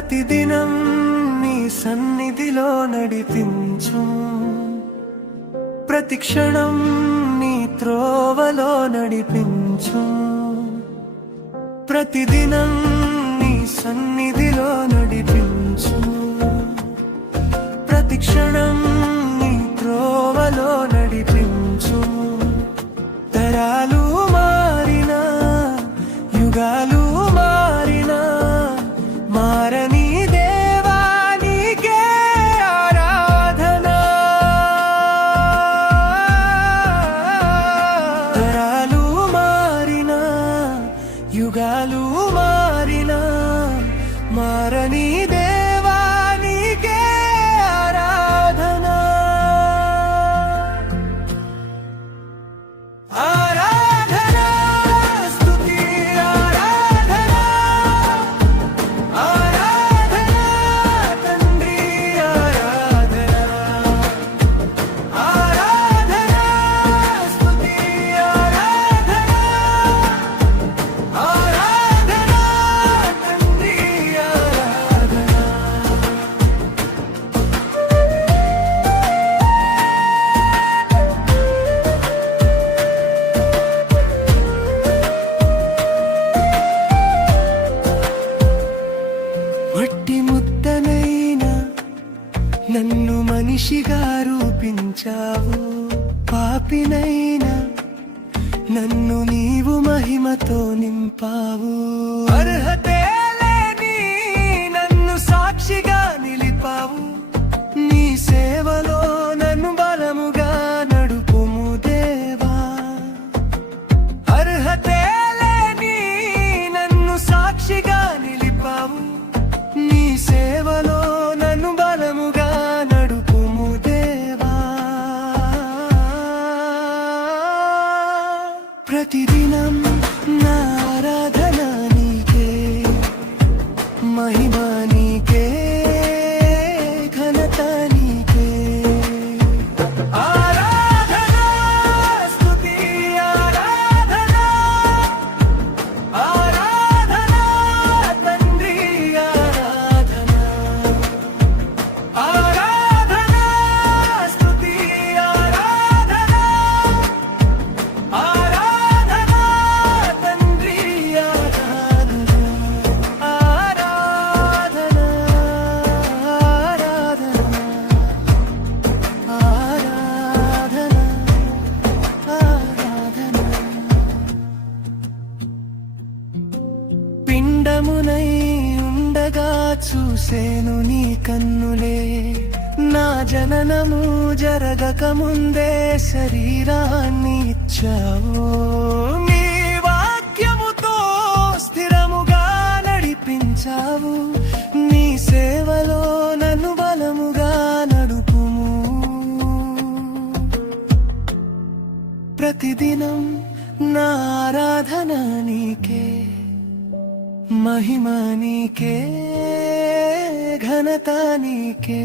ప్రతిదినం నీ సన్నిధిలో నడిపించు, ప్రతి క్షణం నీ త్రోవలో నడిపించు. ప్రతిదినం నీ సన్నిధిలో నడిపించు, ప్రతి క్షణం నీ త్రోవలో నడిపించు. తరాలు మారినా, యుగాలు మారినా, మారని దేవా నీకే ఆరాధన. తరాలు మారినా, యుగాలు మారినా, మారని దేవా నీకే ఆరాధన. ఆరాధన స్తుతి ఆరాధన, ఆరాధన తండ్రి ఆరాధన, ఆరాధన స్తుతి ఆరాధన, ఆరాధన తండ్రి ఆరాధన. మట్టి ముద్దనైనా నన్ను మనిషిగా రూపించావు, పాపినైనా నన్ను నీవు మహిమతో నింపావు. అర్హతే లేని నన్ను సాక్షిగా నిలిపావు, నీ సేవలో నన్ను బలముగా నడుపుము దేవా. అర్హతే లేని నన్ను సాక్షిగా నిలిపావు, నీ సేవలో నన్ను బలముగా నడుపుము దేవా. ప్రతిదినం నా ఆరాధన నీకే, మహిమ నీకే, ఘనత నీకే. ఆరాధన స్తుతి ఆరాధన, ఆరాధన తండ్రి ఆరాధన, ఆరాధన స్తుతి ఆరాధన, ఆరాధన తండ్రి ఆరాధన, ఆరాధన, ఆరాధన, ఆరాధన. పిండమునై ఉండగా చూసేను నీ కన్నులే, నా జననము జరగక ముందే శరీరాన్ని ఇచ్చావు. నీ వాక్యముతో స్థిరముగా నడిపించావు, నీ సేవలో నన్ను బలముగా నడుపుము. ప్రతిదినం నా ఆరాధన నీకే, మహిమ నీకే, ఘనత నీకే.